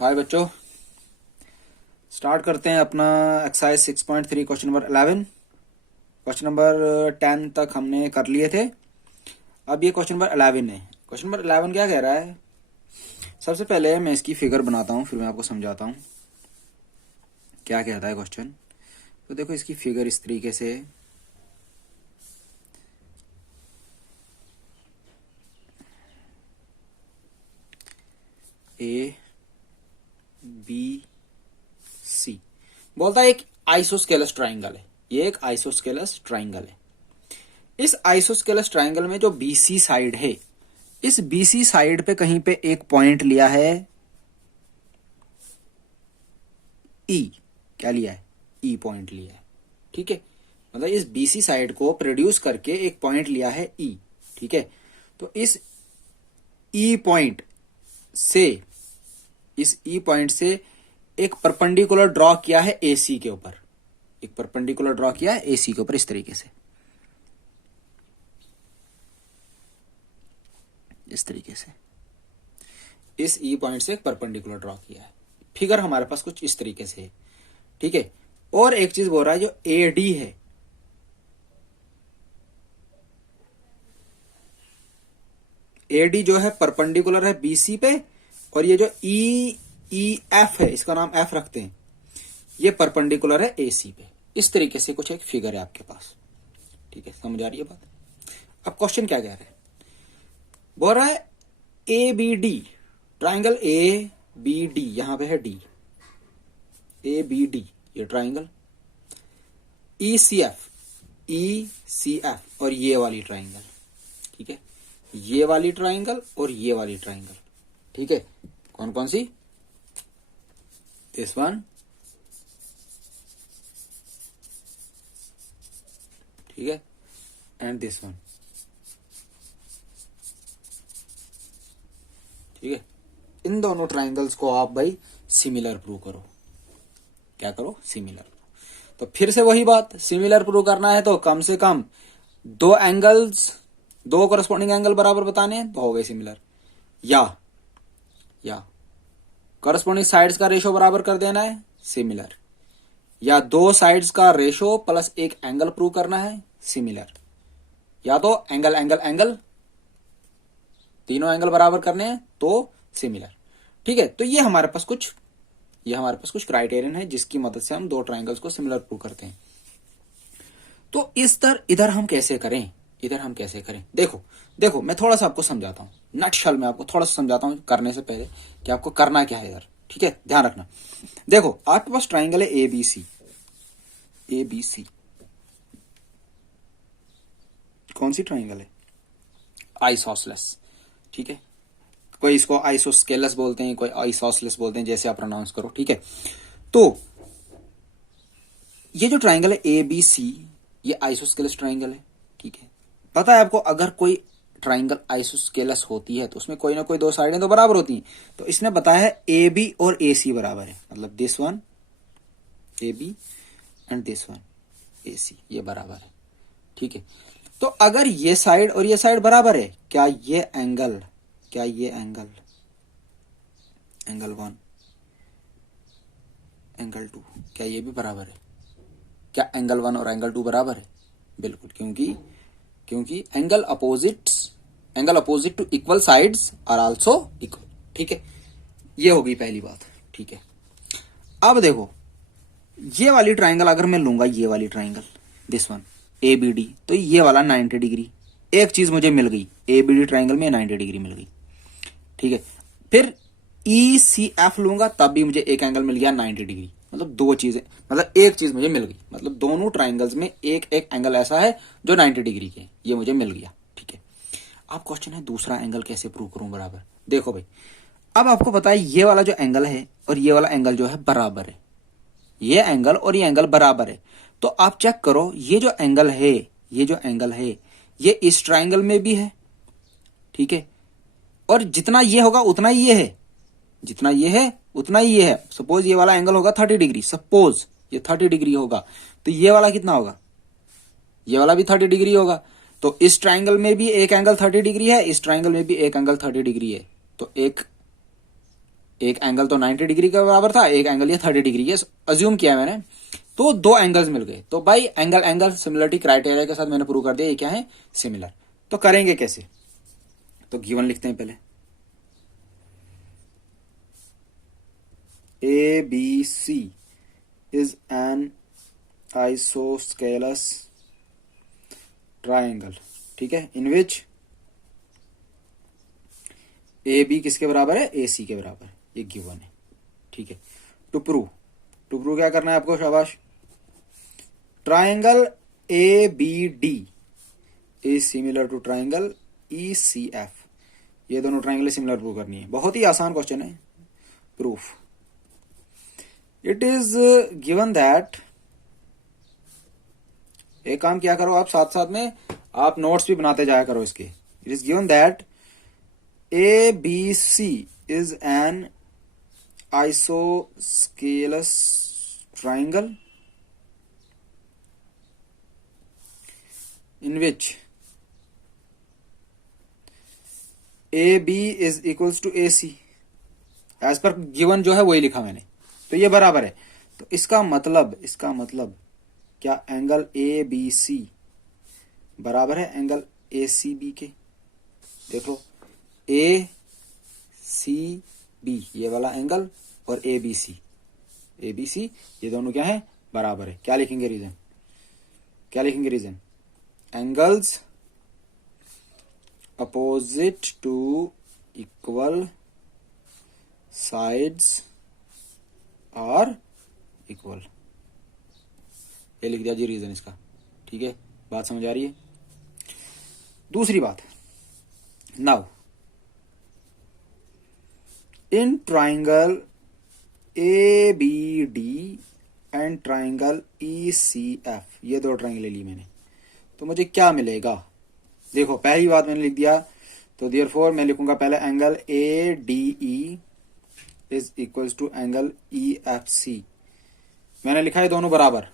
हाय बच्चों, स्टार्ट करते हैं अपना exercise 6.3 question number 11। Question number 10 तक हमने कर लिए थे। अब ये क्वेश्चन नंबर 11 है। क्वेश्चन नंबर 11 क्या कह रहा है? सबसे पहले मैं इसकी फिगर बनाता हूँ, फिर मैं आपको समझाता हूँ क्या कहता है क्वेश्चन। तो देखो इसकी फिगर इस तरीके से ए बी सी बोलता है एक आइसोस्केलस ट्राइंगल है। ये एक आइसोस्केलस ट्राइंगल है। इस आइसोस्केलस ट्राइंगल में जो बीसी साइड है, इस बीसी साइड पे कहीं पे एक पॉइंट लिया है ई। क्या लिया है? ई पॉइंट लिया है। ठीक है, मतलब इस बीसी साइड को प्रोड्यूस करके एक पॉइंट लिया है ई। ठीक है, तो इस ई पॉइंट से एक परपेंडिकुलर ड्रॉ किया है एसी के ऊपर। एक परपेंडिकुलर ड्रॉ किया है एसी के ऊपर इस तरीके से, इस तरीके से इस ई पॉइंट से एक परपेंडिकुलर ड्रॉ किया है। फिगर हमारे पास कुछ इस तरीके से है। ठीक है, और एक चीज बोल रहा है जो एडी है, एडी जो है परपेंडिकुलर है बीसी पे, और ये जो ई एफ है, इसका नाम एफ रखते हैं, ये परपेंडिकुलर है एसी पे। इस तरीके से कुछ एक फिगर है आपके पास। ठीक है, समझ आ रही है बात? अब क्वेश्चन क्या कह रहा है? बोल रहा है A B D triangle, A B D यहां पे है डी, ए बी डी ये ट्राइंगल, ई सी एफ और ये वाली ट्राइंगल। ठीक है, ये वाली ट्राइंगल और ये वाली ट्राइंगल। ठीक है, कौन कौन सी? दिस वन, ठीक है, एंड दिस वन। ठीक है, इन दोनों ट्राइंगल्स को आप भाई सिमिलर प्रूव करो। क्या करो? सिमिलर। तो फिर से वही बात, सिमिलर प्रूव करना है तो कम से कम दो एंगल्स, दो करस्पॉन्डिंग एंगल बराबर बताने हैं तो हो गए सिमिलर, या करस्पॉन्डिंग साइड्स का रेशो बराबर कर देना है, सिमिलर, या दो साइड्स का रेशो प्लस एक एंगल प्रूव करना है, सिमिलर, या तो एंगल एंगल एंगल तीनों एंगल बराबर करने हैं तो सिमिलर। ठीक है, तो ये हमारे पास कुछ क्राइटेरियन है जिसकी मदद से हम दो ट्राइंगल्स को सिमिलर प्रूव करते हैं। तो इधर हम कैसे करें? देखो मैं थोड़ा सा आपको समझाता हूं, नटशल में आपको थोड़ा सा समझाता हूं करने से पहले कि आपको करना क्या है इधर। ठीक है, ध्यान रखना। देखो आपके पास ट्राइंगल है ए बी सी। कौन सी ट्राइंगल है? आइसोसलेस। ठीक है, कोई इसको आइसोस्केलस बोलते हैं, कोई आइसोसलेस बोलते हैं, जैसे आप प्रोनाउंस करो। ठीक है, तो ये जो ट्राइंगल है ए बी सी, ये आइसोस्केलस ट्राइंगल है। ठीक है, पता है आपको, अगर कोई ट्राइंगल आइसोस्केलस होती है तो उसमें कोई ना कोई दो साइडें तो बराबर होती हैं। तो इसने बताया है ए बी और ए सी बराबर है, मतलब this one A B and this one A C, ये बराबर है। ठीक है, तो अगर ये साइड और ये साइड बराबर है, क्या ये एंगल एंगल 1 एंगल 2 क्या ये भी बराबर है? क्या एंगल 1 और एंगल 2 बराबर है? बिल्कुल, क्योंकि angle opposite to equal sides are also equal. ठीक है, ये होगी पहली बात। ठीक है, अब देखो ये वाली ट्राइंगल अगर मैं लूंगा, ये वाली triangle this one A B D, तो ये वाला 90 डिग्री, एक चीज मुझे मिल गई, ए बी डी ट्राइंगल में 90 डिग्री मिल गई। ठीक है, फिर ई सी एफ लूंगा तब भी मुझे एक एंगल मिल गया 90 डिग्री, मतलब दो चीजें, मतलब एक चीज मुझे मिल गई, मतलब दोनों ट्राइंगल्स में एक एक एंगल ऐसा है जो 90 डिग्री के, ये मुझे मिल गया। ठीक है, अब क्वेश्चन है दूसरा एंगल कैसे प्रूव करूं बराबर। देखो भाई, अब आपको पता है ये वाला जो एंगल है और ये वाला एंगल जो है बराबर है, ये एंगल और ये एंगल बराबर है। तो आप चेक करो, ये जो एंगल है ये इस ट्राइंगल में भी है। ठीक है, और जितना ये होगा उतना ही ये है, जितना ये है उतना ही ये है। सपोज ये वाला एंगल होगा 30 डिग्री, सपोज ये 30 डिग्री होगा, तो ये वाला कितना होगा? ये वाला भी 30 डिग्री होगा। तो इस ट्राइंगल में भी एक एंगल 30 डिग्री है, इस ट्राइंगल में भी एक एंगल 30 डिग्री है, तो एक एक एंगल तो 90 डिग्री के बराबर था, एक एंगल ये 30 डिग्री के अज्यूम किया मैंने, तो दो एंगल्स मिल गए, तो भाई एंगल एंगल सिमिलरिटी क्राइटेरिया के साथ मैंने प्रूव कर दिया ये क्या है, सिमिलर। तो करेंगे कैसे, तो गिवन लिखते हैं पहले, A B C is an isosceles triangle, ठीक है, इन विच ए बी किसके बराबर है, ए सी के बराबर, ये गिवन है, ठीक है। टू प्रूव क्या करना है आपको, शाबाश, triangle A B D is similar to triangle E C F, ये दोनों ट्राइंगल सिमिलर प्रूव करनी है, बहुत ही आसान क्वेश्चन है। Proof, it is given that, एक काम किया करो आप, साथ साथ में आप नोट्स भी बनाते जाया करो इसके। It is given that A B C is an isosceles triangle in which AB is equals to AC, as पर गिवन जो है वही लिखा मैंने, तो ये बराबर है। तो इसका मतलब क्या एंगल ए बी सी बराबर है एंगल ए सी बी के, देख लो, ए सी बी ये वाला एंगल और ए बी सी ये दोनों क्या है, बराबर है। क्या लिखेंगे reason, angles opposite to equal sides are equal, ये लिख दिया जी रीजन इसका, ठीक है, बात समझ आ रही है। दूसरी बात, now in triangle A B D and triangle E C F, ये दो ट्राइंगल ले ली मैंने, तो मुझे क्या मिलेगा, देखो पहली बात मैंने लिख दिया, तो देयरफॉर मैं लिखूंगा पहले angle A D E is equals to angle E F C, मैंने लिखा है दोनों बराबर,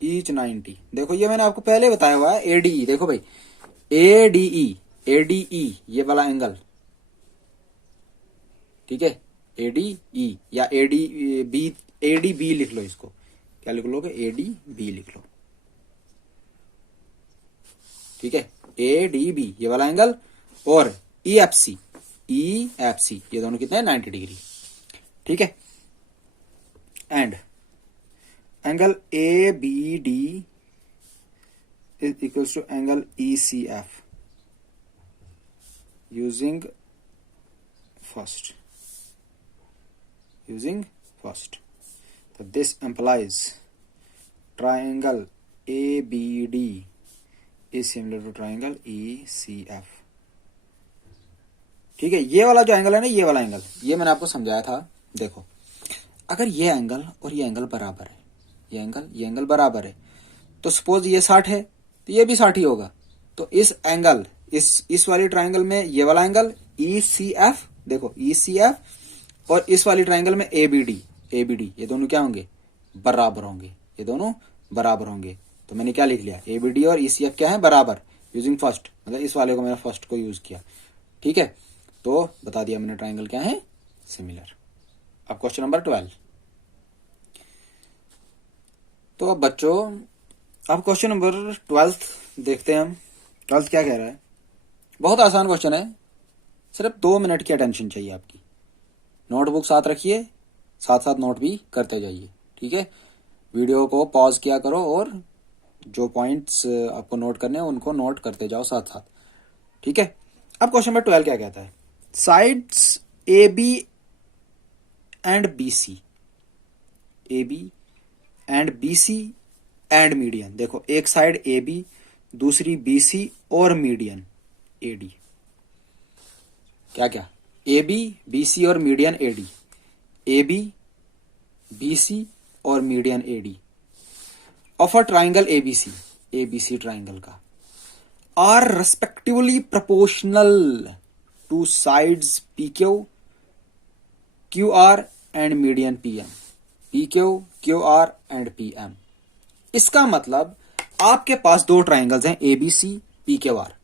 ईच 90, देखो ये मैंने आपको पहले बताया हुआ है, ए डी ई, देखो भाई ए डी ई ये वाला एंगल, ठीक है, ए डी ई या ए डी बी लिख लो, इसको क्या लिख लोगे, ए डी बी लिख लो, ठीक है, ए डी बी ये वाला एंगल, और ई एफ सी ये दोनों कितने हैं, 90 डिग्री, ठीक है। And angle A B D is equals to angle E C F using first, तो this implies triangle A B D is similar to triangle E C F, ठीक है। ये वाला जो एंगल है ना, ये वाला एंगल, ये मैंने आपको समझाया था, देखो अगर ये एंगल और ये एंगल बराबर है, ये एंगल बराबर है, तो सपोज ये 60 है तो ये भी 60 ही होगा, तो इस एंगल इस वाली ट्राइंगल में ये वाला एंगल ई सी एफ, देखो ई सी एफ, और इस वाली ट्राइंगल में ए बी डी ये दोनों क्या होंगे, बराबर होंगे, तो मैंने क्या लिख लिया, ए बी डी और ई सी एफ क्या है, बराबर, यूजिंग फर्स्ट, मतलब इस वाले को मैंने फर्स्ट को यूज किया, ठीक है, तो बता दिया मैंने ट्राइंगल क्या है, सिमिलर। अब क्वेश्चन नंबर 12, तो अब बच्चों अब क्वेश्चन नंबर 12 देखते हैं हम, 12 क्या कह रहा है, बहुत आसान क्वेश्चन है, सिर्फ 2 मिनट की अटेंशन चाहिए आपकी, नोटबुक साथ रखिए, साथ साथ नोट भी करते जाइए, ठीक है, वीडियो को पॉज किया करो और जो पॉइंट्स आपको नोट करने हैं उनको नोट करते जाओ साथ साथ, ठीक है। अब क्वेश्चन नंबर 12 क्या कहता है, sides A B and B C and median, देखो एक साइड ए बी, दूसरी बी सी और मीडियन ए डी, क्या ए बी सी और median A D, A B C और median A D of a triangle ABC triangle का, are respectively proportional to sides P Q R and median P Q R and P M. इसका मतलब आपके पास दो triangles हैं ABC P Q R,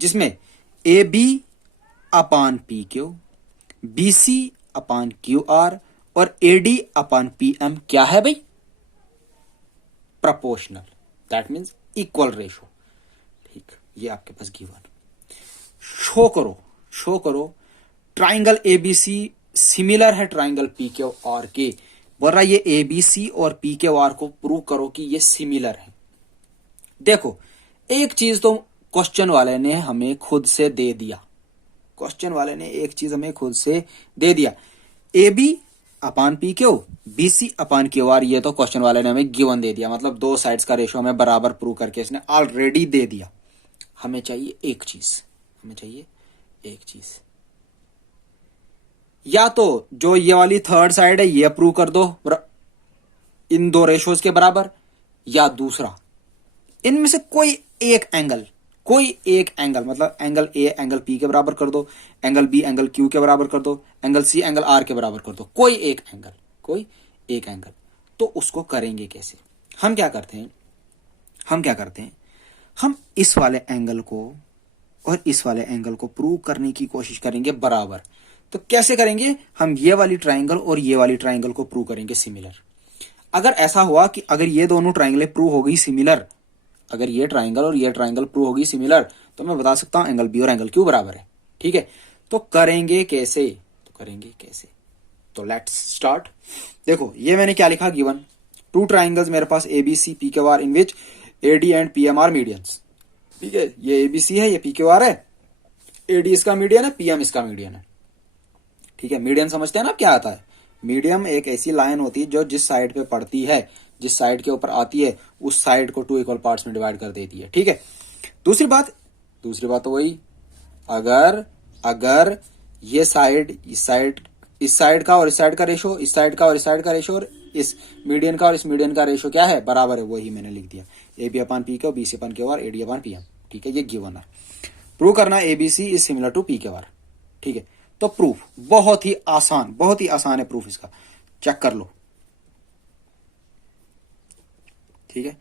जिसमें A B upon P Q, B C upon Q R और AD upon P M क्या है भाई? Proportional, that means equal ratio. ठीक, ये आपके पास गिवन। शो करो ट्राइंगल एबीसी सिमिलर है ट्राइंगल पी क्यू आर के। बोल रहा है ये एबीसी और पी क्यू आर को प्रूव करो कि ये सिमिलर है। देखो, एक चीज तो क्वेश्चन वाले ने हमें खुद से दे दिया। क्वेश्चन वाले ने एक चीज हमें खुद से दे दिया, A B upon P Q, B C upon Q R. ये तो क्वेश्चन वाले ने हमें गिवन दे दिया, मतलब दो साइड्स का रेशो हमें बराबर प्रूव करके इसने ऑलरेडी दे दिया। हमें चाहिए एक चीज, या तो जो ये वाली थर्ड साइड है ये प्रूव कर दो इन दो रेशोज के बराबर, या दूसरा इनमें से कोई एक एंगल मतलब एंगल ए एंगल पी के बराबर कर दो, एंगल बी एंगल क्यू के बराबर कर दो, एंगल सी एंगल आर के बराबर कर दो, कोई एक एंगल। तो उसको करेंगे कैसे? हम क्या करते हैं, हम इस वाले एंगल को और इस वाले एंगल को प्रूव करने की कोशिश करेंगे बराबर। तो कैसे करेंगे? हम ये वाली ट्राइंगल और ये वाली ट्राइंगल को प्रूव करेंगे सिमिलर। अगर ऐसा हुआ कि अगर ये दोनों ट्राइंगलें प्रूव हो गई सिमिलर, अगर ये ट्राइंगल और ये ट्राइंगल प्रूव होगी सिमिलर, तो मैं बता सकता हूं एंगल बी और एंगल क्यू बराबर है। ठीक है, तो करेंगे कैसे? तो लेट्स स्टार्ट। देखो, ये मैंने क्या लिखा, गिवन टू ट्राइंगल्स मेरे पास A B C P Q R in which A D and P M are medians. ठीक है, ये ए बी सी है, ये पी क्यू आर है, ए डी इसका मीडियन है, पी एम इसका मीडियन है। ठीक है, मीडियन समझते हैं ना क्या आता है? मीडियम एक ऐसी लाइन होती है जो जिस साइड पे पड़ती है, जिस साइड के ऊपर आती है, उस साइड को टू इक्वल पार्ट्स में डिवाइड कर देती है। ठीक है, दूसरी बात तो वही, अगर ये साइड इस साइड का और इस साइड का रेशो, इस साइड का और इस साइड का रेशो, और इस मीडियन का और इस मीडियन का रेशो क्या है? बराबर है। वही मैंने लिख दिया, A B upon P Q, B C upon Q R, A D upon P M. ठीक है, ये गिवन है। प्रूव करना A B C is similar to P Q R. ठीक है, तो प्रूफ बहुत ही आसान है प्रूफ इसका, चेक कर लो। ठीक है,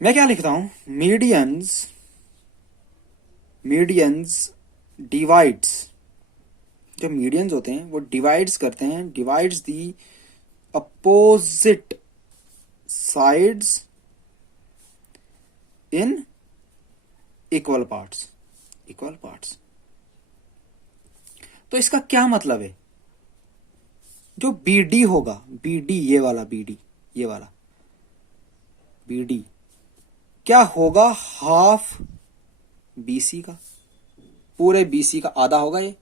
मैं क्या लिखता हूं, मीडियंस डिवाइड्स, जो मीडियंस होते हैं वो डिवाइड्स करते हैं, divides the opposite sides in equal parts. तो इसका क्या मतलब है? जो BD होगा, BD ये वाला BD क्या होगा? हाफ BC का, पूरे BC का आधा होगा ये,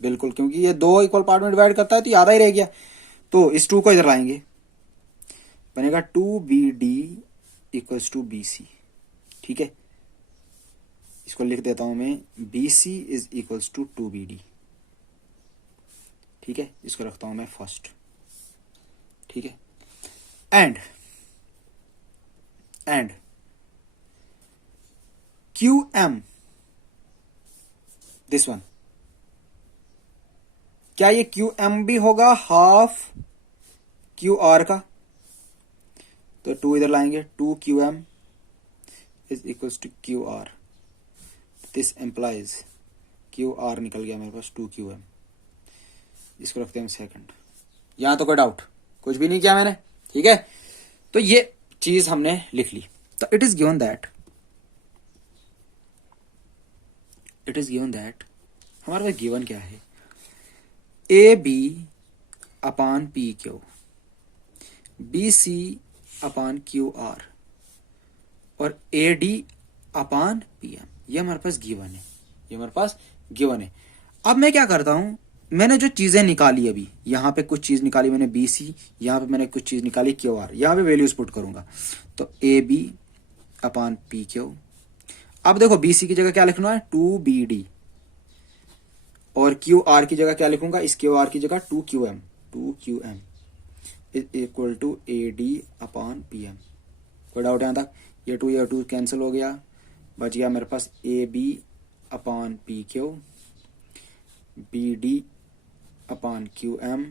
बिल्कुल, क्योंकि ये दो इक्वल पार्ट में डिवाइड करता है तो ये आधा ही रह गया। तो इस 2 को इधर लाएंगे, बनेगा 2BD इक्वल्स टू BC। ठीक है, इसको लिख देता हूं मैं, BC is equals to 2BD। ठीक है, इसको रखता हूं मैं फर्स्ट। ठीक है, एंड QM, दिस वन, क्या ये QM भी होगा हाफ QR का? तो 2 इधर लाएंगे, 2QM is equals to QR। This implies QR निकल गया मेरे पास 2QM। इसको रखते हैं सेकंड। यहां तो कोई डाउट? कुछ भी नहीं किया मैंने। ठीक है, तो ये चीज हमने लिख ली। तो इट इज गिवन दैट हमारे पास गिवन क्या है, AB अपान PQ, BC अपान QR और AD अपान PM। ये हमारे पास गिवन है। अब मैं क्या करता हूं, मैंने जो चीजें निकाली अभी, यहां पे कुछ चीज निकाली मैंने BC, यहां पे मैंने कुछ चीज निकाली QR, यहां पे वैल्यूज पुट करूंगा। तो AB अपान PQ। अब देखो, BC की जगह क्या लिखना है? 2BD, और QR की जगह क्या लिखूंगा? इस QR की जगह 2QM is equal to AD upon PM। कोई डाउट यहां तक? ये 2 कैंसिल हो गया, बच गया मेरे पास AB अपान PQ, BD अपान QM,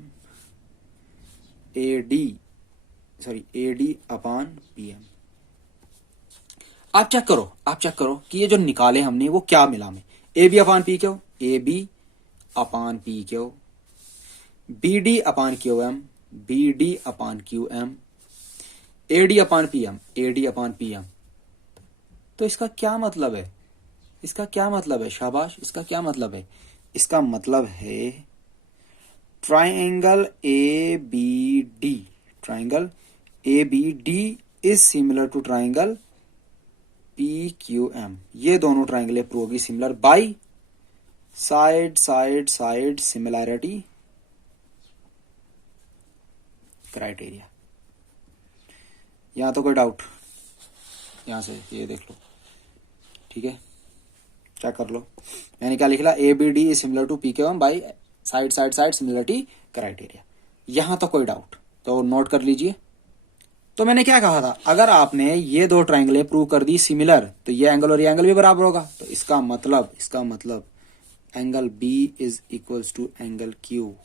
AD अपान PM। आप चेक करो कि ये जो निकाले हमने वो क्या मिला में। AB upon PQ, AB upon PQ B D upon Q M, B D upon Q M, A D upon P M, A D upon P M. तो इसका क्या मतलब है? इसका क्या मतलब है? शाबाश, इसका क्या मतलब है? इसका मतलब है triangle A B D, triangle A B D is similar to triangle P Q M. ये दोनों ट्राइंगल प्रूव होगी similar by side side side similarity criteria. यहां तो कोई डाउट? यहां से ये देख लो, ठीक है, चेक कर लो। मैंने क्या लिख लिया? A B D is similar to P Q M by side side side similarity criteria. यहां तो कोई डाउट? तो नोट कर लीजिए। तो मैंने क्या कहा था, अगर आपने ये दो ट्राइंगल प्रूव कर दी सिमिलर, तो ये एंगल और ये एंगल भी बराबर होगा। तो इसका मतलब angle B is equals to angle Q,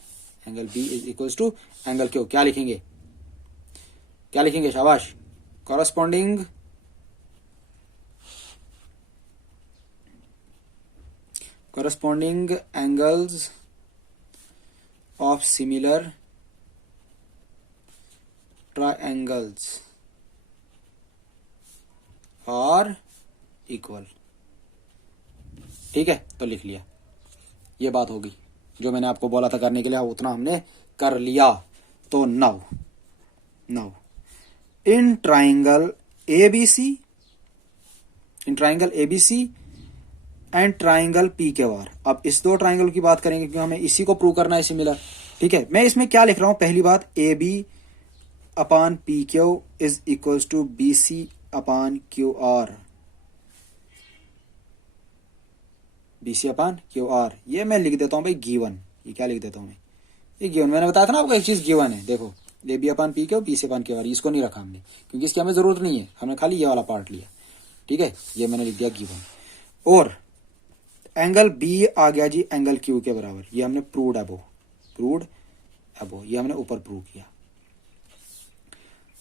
angle B is equals to angle Q. क्या लिखेंगे? क्या लिखेंगे? शाबाश। Corresponding angles of similar triangles are equal. ठीक है, तो लिख लिया। ये बात होगी जो मैंने आपको बोला था करने के लिए, उतना हमने कर लिया। तो now in triangle ABC, in triangle ABC and triangle P Q are. अब इस दो ट्राइंगल की बात करेंगे क्योंकि हमें इसी को प्रूव करना है सिमिलर। ठीक है, मैं इसमें क्या लिख रहा हूं? पहली बात, A B upon P Q is equals to B C upon Q R, B C upon Q R. ये मैं लिख देता हूं भाई गिवन। ये क्या लिख देता हूं मैं? ये गिवन। मैंने बताया था ना आपको एक चीज गिवन है। देखो, A B upon P Q, B C upon Q R, इसको नहीं रखा हमने क्योंकि इसकी हमें जरूरत नहीं है, हमने खाली ये वाला पार्ट लिया। ठीक है, ये मैंने लिख दिया गिवन। और एंगल बी आ गया जी एंगल क्यू के बराबर। ये हमने प्रूव्ड अबो, ये हमने ऊपर प्रूव किया।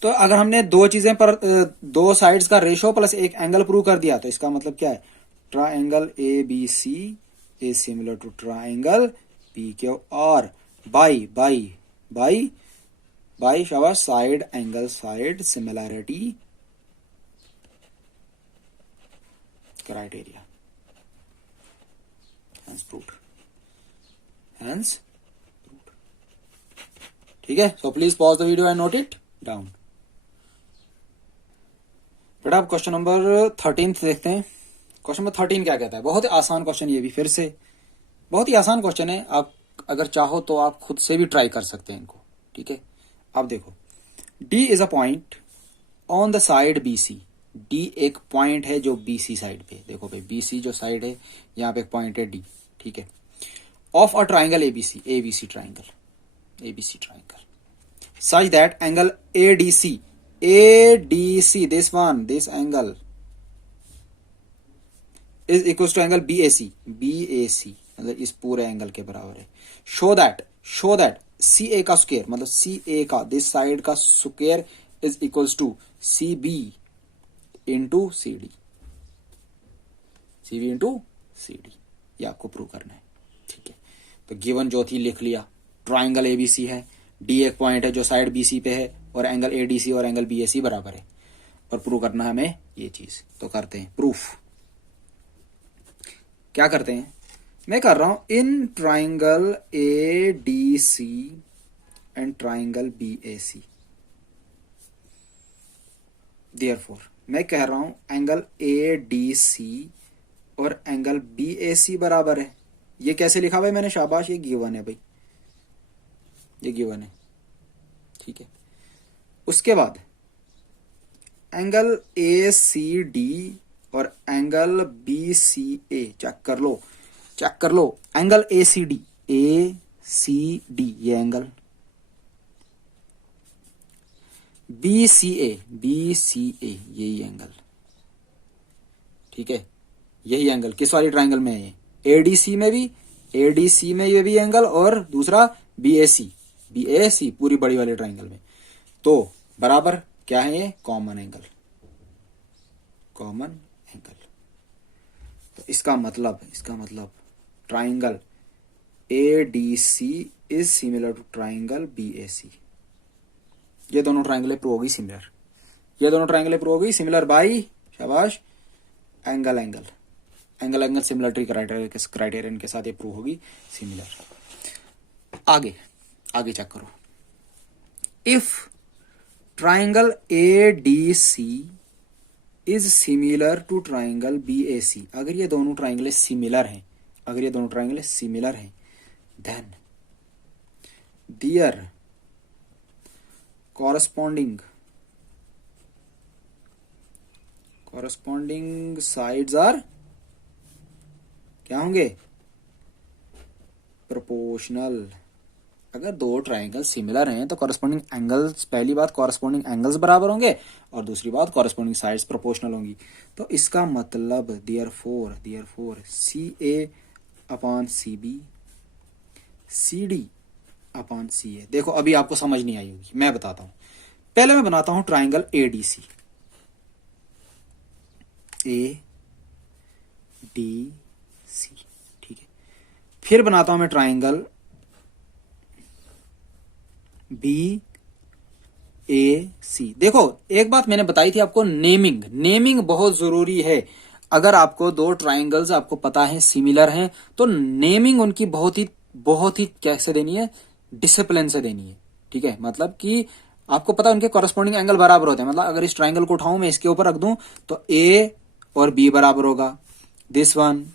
तो अगर हमने दो चीजें पर दो साइड्स का रेशो प्लस एक एंगल प्रूव कर दिया, तो इसका मतलब क्या है? Triangle A B C is similar to triangle P Q R by शाबाश side angle side similarity criteria. Hence proved. ठीक है, so please pause the video and note it down. बेटा अब क्वेश्चन नंबर 13 देखते हैं। क्वेश्चन नंबर 13 क्या कहता है? बहुत ही आसान क्वेश्चन, ये भी फिर से बहुत ही आसान क्वेश्चन है। आप अगर चाहो तो आप खुद से भी ट्राई कर सकते हैं इनको। ठीक है, अब देखो, D is a point on the side BC। D एक पॉइंट है जो BC साइड पे। देखो भाई, BC जो साइड है, यहाँ पे एक पॉइंट है D। ठीक है, of a triangle ABC triangle such that angle ADC this angle is equal to angle BAC मतलब इस पूरे एंगल के बराबर है। शो दैट CA का स्क्वायर मतलब CA का दिस साइड का square is equals to CB into CD, ये आपको प्रूव करना है। ठीक है, तो गिवन जो थी लिख लिया। ट्राइंगल ABC है, D एक पॉइंट है जो साइड BC पे है, और एंगल ADC और एंगल BAC बराबर है, और प्रूव करना है हमें ये चीज। तो करते हैं प्रूफ। क्या करते हैं? मैं कर रहा हूं in triangle ADC and triangle BAC, therefore मैं कह रहा हूं एंगल ADC और एंगल BAC बराबर है। ये कैसे लिखा भाई मैंने? शाबाश, ये गिवन है भाई, ये गिवन है। ठीक है, उसके बाद एंगल ACD और एंगल BCA चेक कर लो। एंगल ACD ये एंगल, BCA यही एंगल। ठीक है, यही एंगल किस वाली ट्राइंगल में है? ADC में भी, ADC में ये भी एंगल, और दूसरा BAC पूरी बड़ी वाली ट्राइंगल में। तो बराबर क्या है? ये कॉमन एंगल। तो इसका मतलब triangle ADC is similar to triangle BAC। ये दोनों ट्राइंगल प्रूव होगी सिमिलर, ये दोनों ट्राइंगल प्रूव होगी सिमिलर बाई, शाबाश, angle angle angle angle similarity criterion के साथ ये प्रूव होगी सिमिलर। आगे आगे चेक करो, if triangle ADC is similar to triangle BAC, अगर ये दोनों ट्राइंगल सिमिलर हैं, अगर ये दोनों ट्राइंगल सिमिलर हैं, then there corresponding sides are क्या होंगे, प्रोपोर्शनल। अगर दो ट्राइंगल सिमिलर हैं तो कॉरस्पॉन्डिंग एंगल्स, पहली बात कॉरस्पॉन्डिंग एंगल्स बराबर होंगे और दूसरी बात कॉरस्पॉन्डिंग साइड्स प्रोपोर्शनल होंगी। तो इसका मतलब therefore CA upon CB CD upon CA। देखो अभी आपको समझ नहीं आई होगी, मैं बताता हूं। पहले मैं बनाता हूं ट्राइंगल ADC, ADC, ठीक है। फिर बनाता हूं मैं ट्राइंगल BAC। देखो एक बात मैंने बताई थी आपको, नेमिंग बहुत जरूरी है। अगर आपको दो ट्राइंगल्स आपको पता है सिमिलर हैं तो नेमिंग उनकी बहुत ही कैसे देनी है, डिसिप्लिन से देनी है, ठीक है। मतलब कि आपको पता है उनके कॉरस्पॉन्डिंग एंगल बराबर होते हैं। मतलब अगर इस ट्राइंगल को उठाऊं मैं, इसके ऊपर रख दूं तो A और B बराबर होगा, दिस वन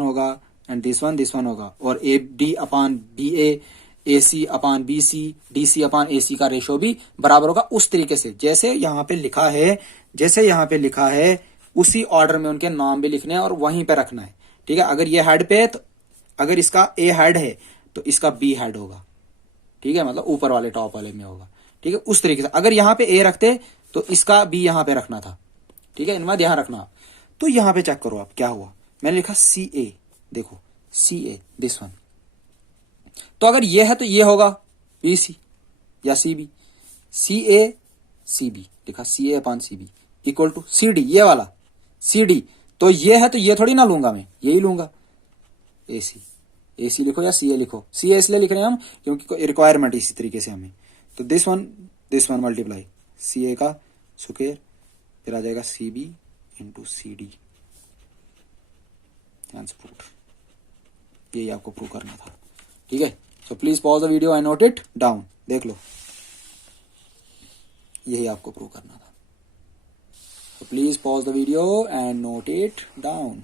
होगा एंड दिस वन होगा, और AD upon BA, AC upon BC, DC upon AC का रेशो भी बराबर होगा। उस तरीके से जैसे यहाँ पे लिखा है उसी ऑर्डर में उनके नाम भी लिखने हैं और वहीं पे रखना है, ठीक है। अगर ये हेड पे है तो अगर इसका A हेड है तो इसका B हेड होगा, ठीक है, मतलब ऊपर वाले टॉप वाले में होगा, ठीक है। उस तरीके से अगर यहाँ पे A रखते तो इसका B यहाँ पे रखना था, ठीक है, इनमें ध्यान रखना। तो यहाँ पे चेक करो आप क्या हुआ, मैंने लिखा CA, देखो CA दिस वन, तो अगर ये है तो ये होगा BC या CB, CA CB लिखा, CA upon CB equal to CD, ये वाला CD, तो ये है तो ये थोड़ी ना लूंगा मैं, यही लूंगा AC लिखो या CA लिखो, CA इसलिए लिख रहे हैं हम क्योंकि रिक्वायरमेंट इसी तरीके से हमें। तो दिस वन मल्टीप्लाई CA का स्क्वायर, फिर आ जाएगा CB इंटू CD, यही आपको प्रूव करना था, ठीक है। So please pause the video and note it down, देख लो, यही आपको प्रूव करना था। सो please pause the video and note it down.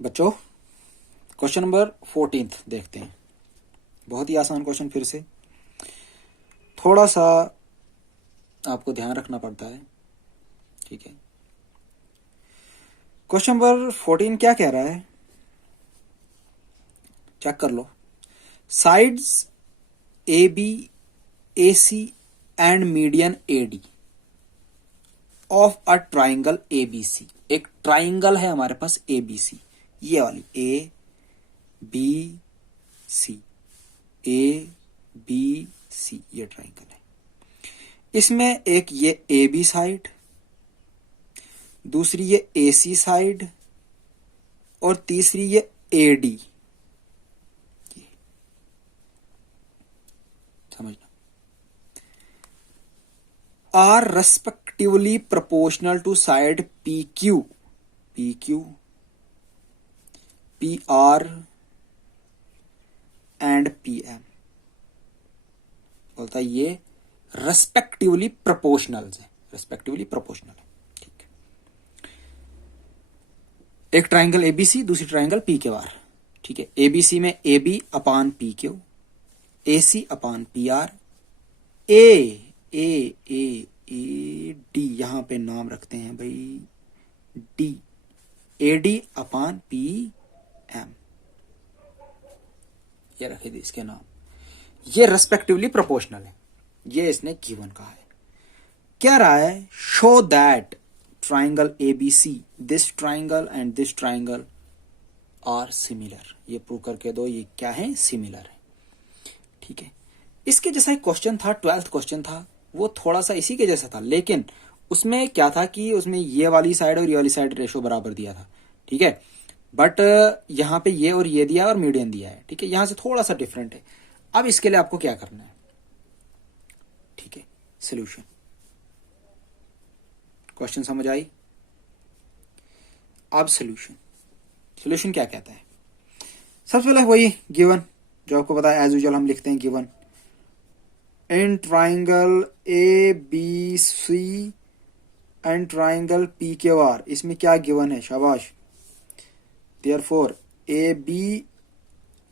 बच्चों क्वेश्चन नंबर 14 देखते हैं, बहुत ही आसान क्वेश्चन, फिर से थोड़ा सा आपको ध्यान रखना पड़ता है, ठीक है। क्वेश्चन नंबर 14 क्या कह रहा है, चेक कर लो। Sides AB AC and median AD of a triangle ABC। एक ट्राइंगल है हमारे पास ABC, ये वाली ABC, ये ट्राइंगल है। इसमें एक ये AB साइड, दूसरी ये AC साइड और तीसरी ये AD, समझना, are respectively proportional to side PQ, PR and PM। बोलता है ये रेस्पेक्टिवली प्रोपोर्शनल है, ठीक है। एक ट्राइंगल ABC, दूसरी ट्राइंगल PQR, ठीक है। ABC में AB upon PQ, AC upon PR, AD यहां पे नाम रखते हैं भाई D, AD अपॉन PM, ये रखे थे इसके नाम। ये रेस्पेक्टिवली प्रोपोर्शनल है, ये इसने गिवन कहा है। क्या रहा है, show that triangle ABC, this triangle and this triangle are similar. ये प्रूव करके दो ये क्या है, सिमिलर है, ठीक है। इसके जैसा एक क्वेश्चन था, 12th क्वेश्चन था, वो थोड़ा सा इसी के जैसा था, लेकिन उसमें क्या था कि उसमें ये वाली साइड और ये वाली साइड रेशो बराबर दिया था, ठीक है। बट यहाँ पे ये और ये दिया और मीडियन दिया है, ठीक है, यहां से थोड़ा सा डिफरेंट है। अब इसके लिए आपको क्या करना है, ठीक है, सोल्यूशन, क्वेश्चन समझ आई? अब सोल्यूशन, सोल्यूशन क्या कहता है? सबसे पहले वही गिवन जो आपको पता है, एज यूजुअल हम लिखते हैं given in triangle A B C and triangle P Q R, इसमें क्या गिवन है, शाबाश। Therefore A B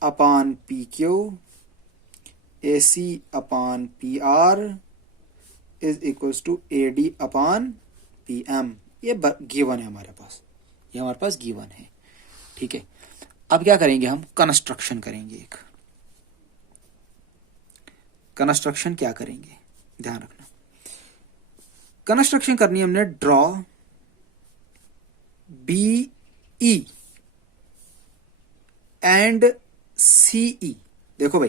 upon P Q A C upon P R is equals to A D upon P M, ये given है हमारे पास, ये हमारे पास given है, ठीक है। अब क्या करेंगे हम, कंस्ट्रक्शन करेंगे। एक कंस्ट्रक्शन क्या करेंगे, ध्यान रखना, कंस्ट्रक्शन करनी है हमने, ड्रॉ बी ई एंड सी ई। देखो भाई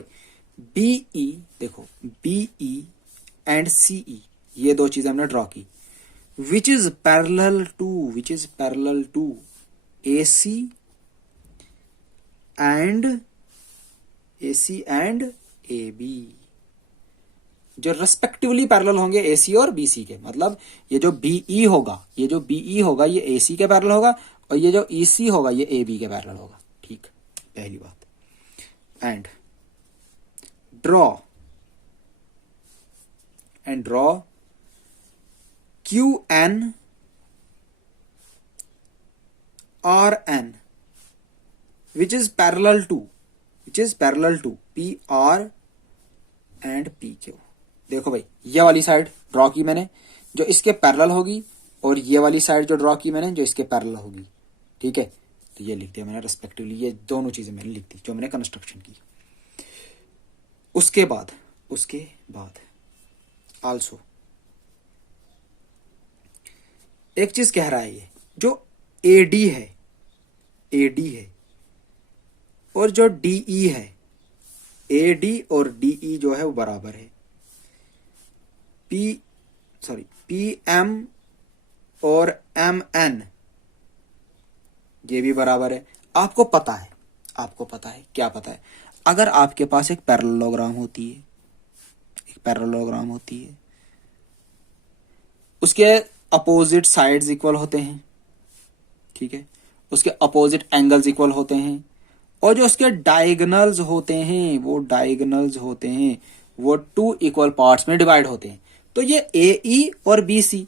बी ई, देखो बी ई एंड सी ई, ये दो चीजें हमने ड्रॉ की, which is parallel to A C and A B, जो रेस्पेक्टिवली पैरेलल होंगे ए सी और बी सी के। मतलब ये जो बी ई होगा, ये ए सी के पैरेलल होगा, और ये जो ई सी होगा ये ए बी के पैरेलल होगा, ठीक, पहली बात। And draw Q N R N which is parallel to P R and P Q. देखो भाई ये वाली साइड ड्रॉ की मैंने जो इसके पैरेलल होगी, और ये वाली साइड जो ड्रॉ की मैंने जो इसके पैरेलल होगी, ठीक है। तो ये लिख दिया मैंने रेस्पेक्टिवली, ये दोनों चीजें मैंने लिख दी जो मैंने कंस्ट्रक्शन की। उसके बाद आल्सो एक चीज कह रहा है, ये जो एडी है और जो डीई है, एडी और डीई जो है वो बराबर है, पी एम और एम एन ये भी बराबर है। आपको पता है क्या पता है, अगर आपके पास एक पैरेललोग्राम होती है, उसके अपोजिट साइड्स इक्वल होते हैं, ठीक है, उसके अपोजिट एंगल्स इक्वल होते हैं, और जो उसके डायगोनल्स होते हैं वो टू इक्वल पार्ट्स में डिवाइड होते हैं। तो ये ए ई और बी सी,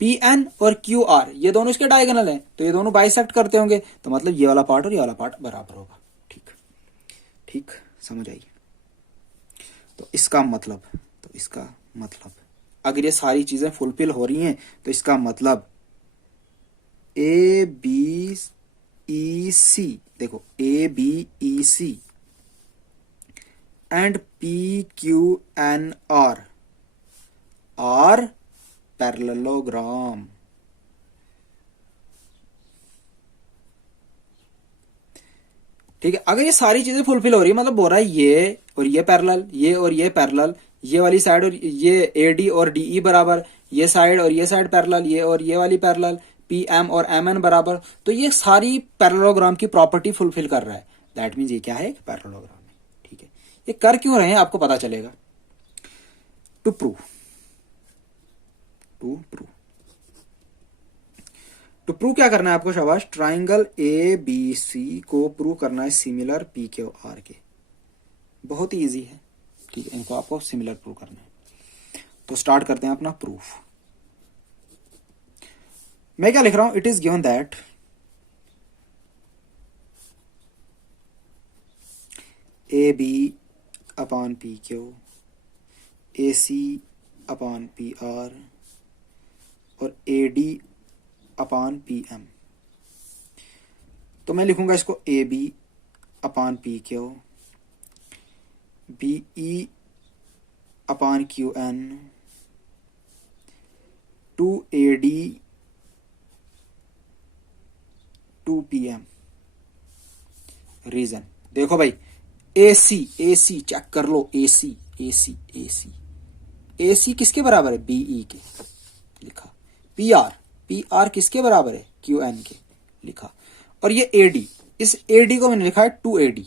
पी एन और क्यू आर, ये दोनों इसके डायगोनल हैं, तो ये दोनों बाइसेक्ट करते होंगे, तो मतलब ये वाला पार्ट और ये वाला पार्ट बराबर होगा, ठीक, समझ आई? तो इसका मतलब अगर ये सारी चीजें फुलफिल हो रही हैं, तो इसका मतलब ए बी ई सी, देखो A B E C and P Q N R parallelogram. ठीक है, अगर ये सारी चीजें फुलफिल हो रही है, मतलब बोल रहा है ये और ये पैरेलल, ये वाली साइड और ये एडी और डीई बराबर, ये साइड और ये साइड पैरेलल, ये और ये वाली पैरेलल, पी एम और एम एन बराबर, तो ये सारी पैरेललोग्राम की प्रॉपर्टी फुलफिल कर रहा है। दैट मीन्स ये क्या है, पैरेललोग्राम है, ठीक है। ये कर क्यों रहे हैं आपको पता चलेगा। टू प्रूव क्या करना है आपको, शाबाश, ट्राइंगल ए बी सी को प्रूव करना है सिमिलर पी क्यू आर के। बहुत ही इजी है, ठीक है, इनको आपको सिमिलर प्रूव करना है। तो स्टार्ट करते हैं अपना प्रूफ। मैं क्या लिख रहा हूं, it is given that A B upon P Q, A C upon P R और A D upon P M. तो मैं लिखूंगा इसको A B upon P Q, B E upon Q N, two A D two P M. Reason देखो भाई, ए सी check कर लो, ए सी किसके बराबर है, बीई के, लिखा। पी आर किसके बराबर है, क्यू एन के, लिखा। और ये AD, इस AD को मैंने लिखा है 2AD।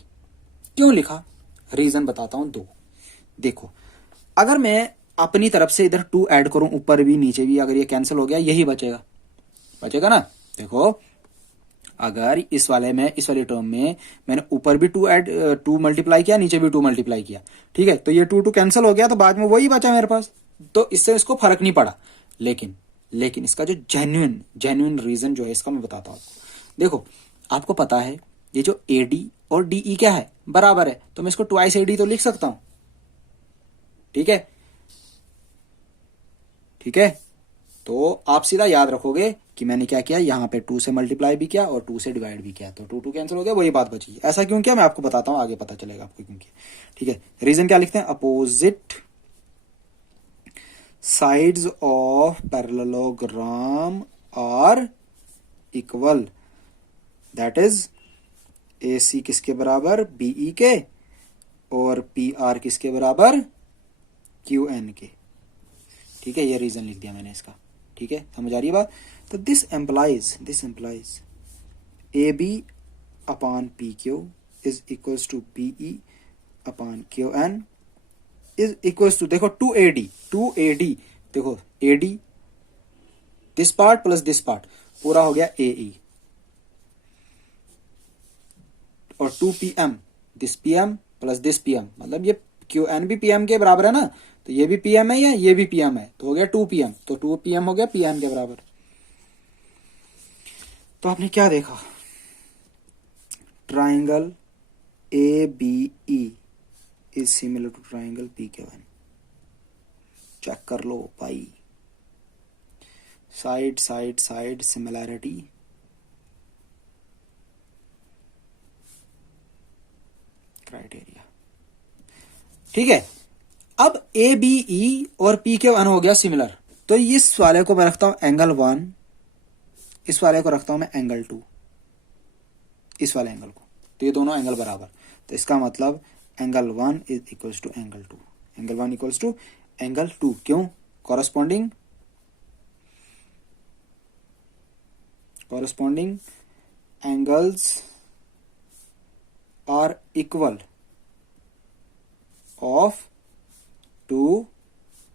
क्यों लिखा, रीजन बताता हूं दो। देखो, अगर मैं अपनी तरफ से इधर 2 ऐड करूं, ऊपर भी नीचे भी, अगर ये कैंसिल हो गया यही बचेगा, बचेगा ना। देखो, अगर इस वाले टर्म में मैंने ऊपर भी 2 मल्टीप्लाई किया, नीचे भी 2 मल्टीप्लाई किया, ठीक है, तो ये 2 कैंसिल हो गया, तो बाद में वही बचा मेरे पास, तो इससे इसको फर्क नहीं पड़ा। लेकिन इसका जो जेन्युइन रीजन जो है इसका मैं बताता हूं आपको। देखो, आपको पता है ये जो AD और DE क्या है, बराबर है, तो मैं इसको ट्वाइस AD तो लिख सकता हूं। ठीक है, ठीक है, तो आप सीधा याद रखोगे कि मैंने क्या किया, यहां पे 2 से मल्टीप्लाई भी किया और 2 से डिवाइड भी किया, तो 2 कैंसिल हो गया, वही बात बची। ऐसा क्यों किया मैं आपको बताता हूं, आगे पता चलेगा आपको क्यों किया। ठीक है, रीजन क्या लिखते हैं, opposite sides of parallelogram are equal, that is AC किसके बराबर, BE के, और PR किसके बराबर, QN के। ठीक है, ये रीजन लिख दिया मैंने इसका। ठीक है, समझ आ रही है बात। तो this implies AB upon PQ is equals to BE upon QN is equals to, देखो 2AD, देखो AD this part plus this part पूरा हो गया AE, और 2PM this PM plus this PM, मतलब ये QN भी PM के बराबर है ना, तो ये भी PM है या ये भी PM है, तो हो गया 2PM, तो 2PM हो गया PM के बराबर। तो आपने क्या देखा, triangle ABE is similar to triangle PQN। Check कर लो भाई, साइड सिमिलैरिटी, क्राइटेरिया। ठीक है, अब ABE और PQN हो गया सिमिलर, तो इस वाले को मैं रखता हूं एंगल 1, इस वाले को रखता हूं मैं एंगल 2, इस वाले एंगल को, तो ये दोनों एंगल बराबर, तो इसका मतलब angle 1 is equals to angle 2, angle 1 equals to angle 2। क्यों, corresponding angles are equal of 2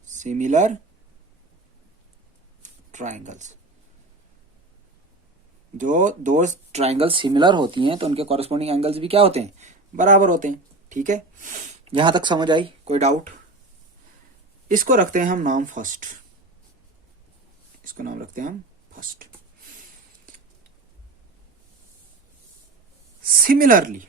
similar triangles. जो दो ट्राइंगल सिमिलर होती हैं तो उनके कॉरस्पॉन्डिंग एंगल्स भी क्या होते हैं, बराबर होते हैं। ठीक है, यहां तक समझ आई, कोई डाउट। इसको रखते हैं हम नाम फर्स्ट, इसको नाम रखते हैं हम first. Similarly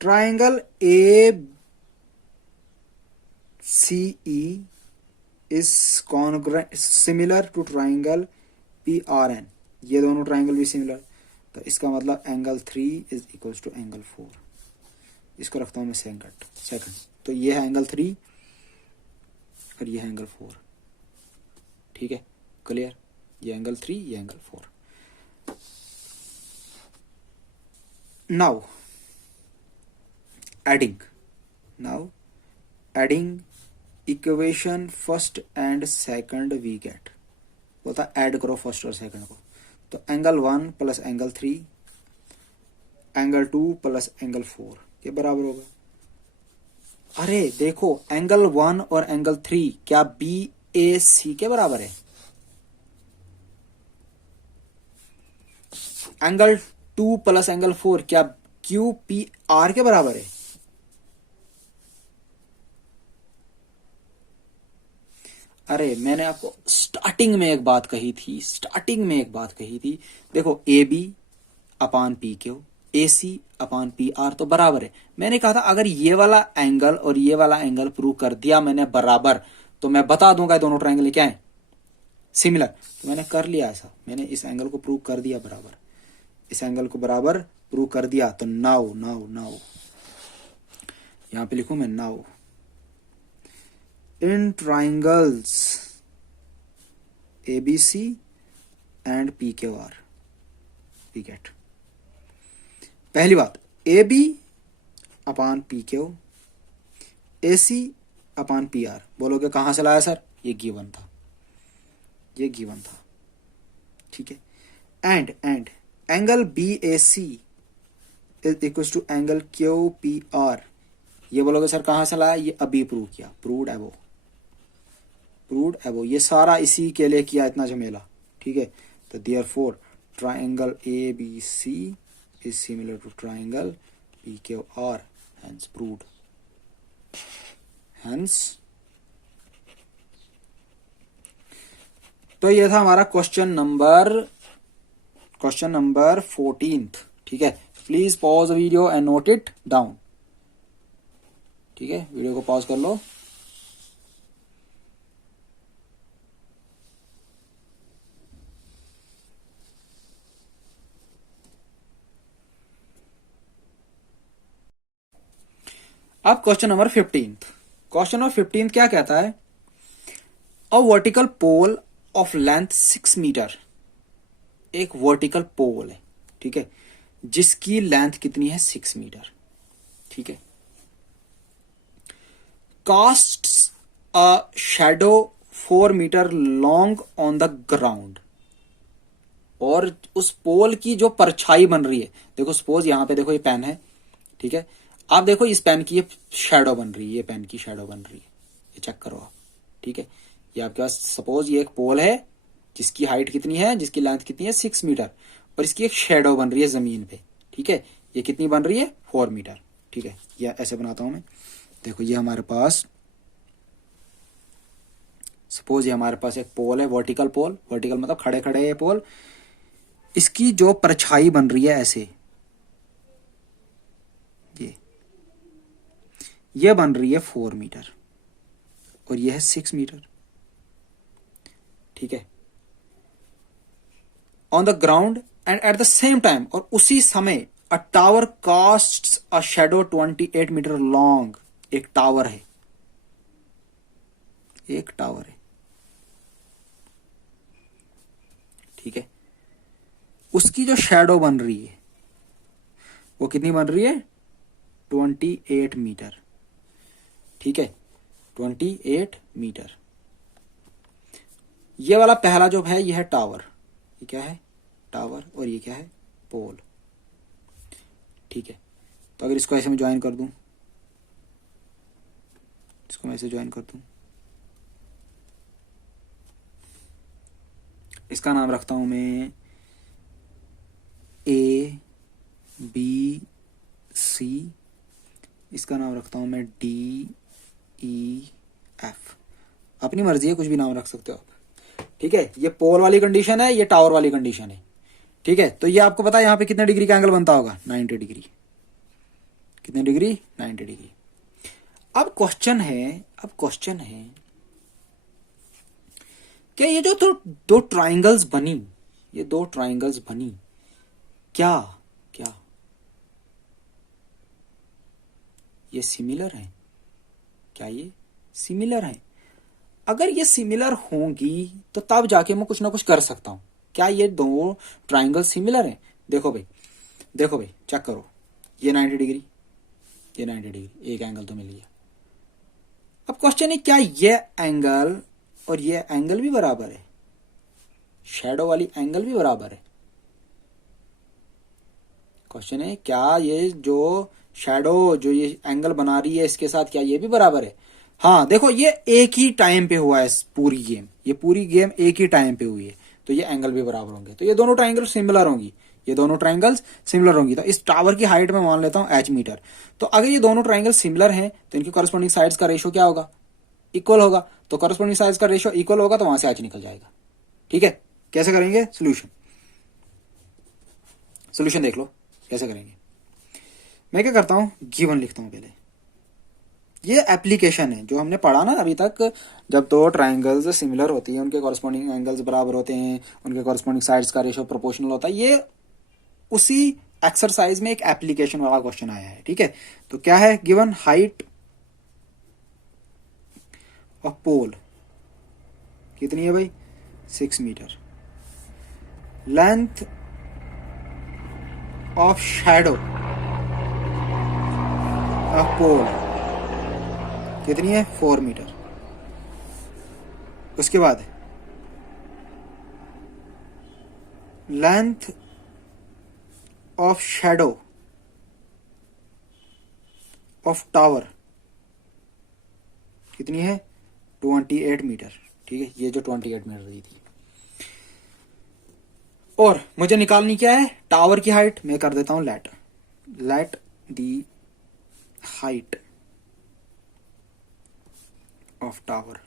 triangle ACE is similar to triangle PRN, ये दोनों ट्राइंगल भी सिमिलर, तो इसका मतलब angle 3 is equals to angle 4। इसको रखता हूं मैं सेकंड, तो ये है एंगल 3 और ये है एंगल 4। ठीक है, क्लियर, ये एंगल 3, ये angle 4। Now adding equation first and second we get, बोलता ऐड करो फर्स्ट और सेकंड को, तो angle 1 plus angle 3, angle 2 plus angle 4 ये बराबर होगा। अरे देखो, एंगल 1 और एंगल 3 क्या BAC के बराबर है, एंगल 2 प्लस एंगल 4 क्या QPR के बराबर है। अरे मैंने आपको स्टार्टिंग में एक बात कही थी, देखो AB अपान PQ, AC अपान PR तो बराबर है। मैंने कहा था अगर ये वाला एंगल और ये वाला एंगल प्रूव कर दिया मैंने बराबर, तो मैं बता दूंगा दोनों ट्राइंगल क्या है, सिमिलर। तो मैंने कर लिया ऐसा, मैंने इस एंगल को प्रूव कर दिया बराबर, इस एंगल को बराबर प्रूव कर दिया। तो नाउ यहां पे लिखूं मैं, now in triangles ABC and PQR we get, पहली बात AB अपान PQ, AC अपान PR। बोलोगे कहां से लाया सर, ये गिवन था, ये गिवन था, ठीक है। And angle BAC is equal to angle QPR, ये बोलोगे सर कहाँ से लाया, ये अभी प्रूव किया, प्रूव्ड अबो, ये सारा इसी के लिए किया इतना झमेला, ठीक है। तो therefore triangle ABC is similar to triangle PQR, hence proved, hence. तो ये था हमारा क्वेश्चन नंबर 14, ठीक है। Please pause video and note it down, ठीक है। वीडियो को पॉज कर लो। अब क्वेश्चन नंबर 15 क्या कहता है, a vertical pole of length 6 metre, एक वर्टिकल पोल है, ठीक है, जिसकी लेंथ कितनी है 6 मीटर, ठीक है। Casts a shadow 4 metre long on the ground, और उस पोल की जो परछाई बन रही है, देखो सपोज यहां पे देखो ये पेन है, ठीक है, आप देखो इस पेन की ये शैडो बन रही है, ये पेन की शैडो बन रही है, ये चेक करो आप, ठीक है। ये आपके पास सपोज ये एक पोल है जिसकी हाइट कितनी है, जिसकी लेंथ कितनी है 6 मीटर, और इसकी एक शैडो बन रही है जमीन पे, ठीक है। ये कितनी बन रही है 4 मीटर, ठीक है। ये ऐसे बनाता हूं मैं, देखो ये हमारे पास सपोज ये हमारे पास एक पोल है, वर्टिकल पोल, वर्टिकल मतलब खड़े खड़े है पोल, इसकी जो परछाई बन रही है ऐसे, ये बन रही है 4 मीटर, और ये है 6 मीटर, ठीक है, on the ground and at the same time, और उसी समय a tower casts a shadow 28 metre long, एक टावर है, ठीक है, उसकी जो शैडो बन रही है वो कितनी बन रही है 28 मीटर, ठीक है, 28 मीटर। ये वाला पहला जो है ये है टावर, ये क्या है टावर, और ये क्या है पोल, ठीक है। तो अगर इसको ऐसे में ज्वाइन कर दूं, इसको मैं ऐसे ज्वाइन कर दूं, इसका नाम रखता हूं मैं ABC, इसका नाम रखता हूं मैं DEF, अपनी मर्जी है, कुछ भी नाम रख सकते हो आप, ठीक है। ये पोल वाली कंडीशन है, ये टावर वाली कंडीशन है, ठीक है। तो ये आपको पता है यहाँ पे कितने डिग्री का एंगल बनता होगा 90 डिग्री, कितने डिग्री 90 डिग्री। अब क्वेश्चन है कि ये जो दो ट्राइंगल्स बनी, ये दो ट्राइंगल्स बनी, क्या ये सिमिलर है, क्या ये सिमिलर है? अगर ये सिमिलर होंगी तो तब जाके मैं कुछ ना कुछ कर सकता हूं। क्या ये दो ट्राइंगल सिमिलर हैं? देखो भाई चेक करो, ये 90 डिग्री, ये 90 डिग्री, एक एंगल तो मिल गया। अब क्वेश्चन है क्या ये एंगल और ये एंगल भी बराबर है, शैडो वाली एंगल भी बराबर है। क्वेश्चन है क्या ये जो शैडो जो ये एंगल बना रही है इसके साथ क्या ये भी बराबर है? हाँ देखो, ये एक ही टाइम पे हुआ है पूरी गेम, ये पूरी गेम एक ही टाइम पे हुई है, तो ये एंगल भी बराबर होंगे, तो ये दोनों ट्राइंगल सिमिलर होंगी, ये दोनों ट्राइंगल्स सिमिलर होंगी। तो इस टावर की हाइट में मान लेता हूं h मीटर, तो अगर ये दोनों ट्राइंगल सिमिलर हैं तो इनकी कॉरेस्पॉन्डिंग साइड्स का रेशियो क्या होगा? इक्वल होगा। तो कॉरेस्पॉन्डिंग साइड्स का रेशियो इक्वल होगा तो वहां से h निकल जाएगा। ठीक है, कैसे करेंगे? सोल्यूशन देख लो कैसे करेंगे। मैं क्या करता हूं, गिवन लिखता हूं पहले। ये एप्लीकेशन है जो हमने पढ़ा ना अभी तक, जब दो ट्राइंगल्स सिमिलर होती है, उनके कॉरेस्पॉन्डिंग एंगल्स बराबर होते हैं, उनके कॉरेस्पॉन्डिंग साइड्स का रेशियो प्रोपोर्शनल होता है। ये उसी एक्सरसाइज में एक एप्लीकेशन वाला क्वेश्चन आया है। ठीक है, तो क्या है गिवन? हाइट ऑफ पोल कितनी है भाई? 6 metre. Length of shadow of pole कितनी है? 4 मीटर। उसके बाद length of shadow of tower कितनी है? 28 मीटर। ठीक है, ये जो 28 मीटर दी थी। और मुझे निकालनी क्या है? टावर की हाइट। मैं कर देता हूं let the height of tower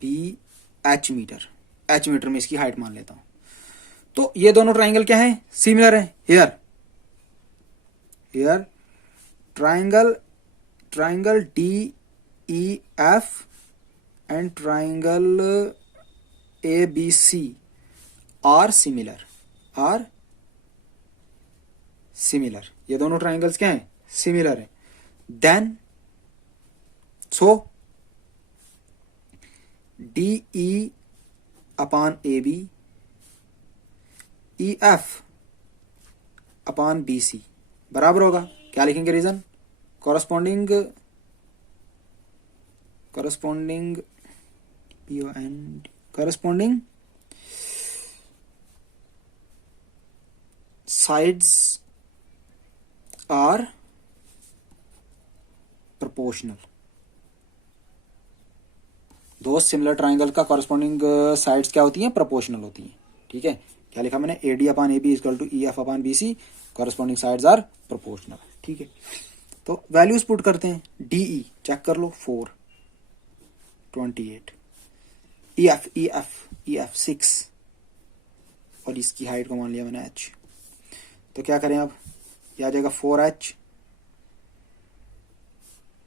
be h metre. H metre में इसकी हाइट मान लेता हूं। तो ये दोनों ट्राइंगल क्या है? सिमिलर है। Here triangle D E F and triangle A B C are similar. ये दोनों ट्राइंगल्स क्या हैं? सिमिलर है। Then so D E upon A B, E F upon B C बराबर होगा। क्या लिखेंगे? Reason corresponding sides are proportional। दो सिमिलर ट्राइंगल का कॉरस्पॉन्डिंग साइड्स क्या होती हैं? प्रोपोर्शनल होती हैं। ठीक है, क्या लिखा मैंने? A D upon A B equal to E F upon B C, corresponding sides are proportional. ठीक है, तो वैल्यूज पुट करते हैं। डी ई चेक कर लो 4, 28, ई एफ 6 और इसकी हाइट को मान लिया मैंने एच। तो क्या करें अब? यह आ जाएगा 4h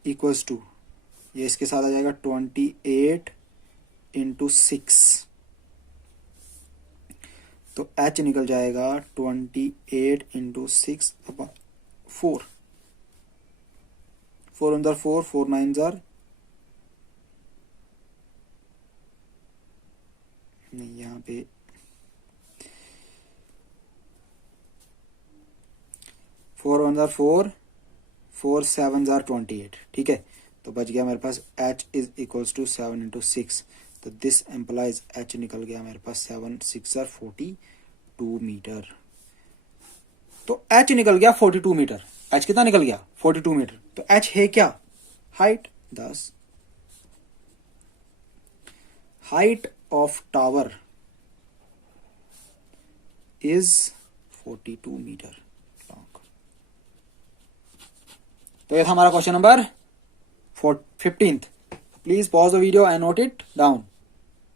इक्वल्स टू, ये इसके साथ आ जाएगा 28 इंटू 6। तो h निकल जाएगा 28 इंटू 6 अपॉन 4। 4 अंदर 4, 4 9 जार नहीं, यहाँ पे 4 1 जार 4, 4 7 जार 28। ठीक है, तो बच गया मेरे पास h is equals to 7 into 6। तो दिस एम्प्लाइज h निकल गया मेरे पास 7 6 जार 42 मीटर। तो h निकल गया 42 मीटर। h कितना निकल गया? 42 मीटर। तो h है क्या? Height. 10 height of tower is 42 metre long. तो ये था हमारा question number 15। Please pause the video and note it down.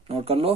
Note कर लो।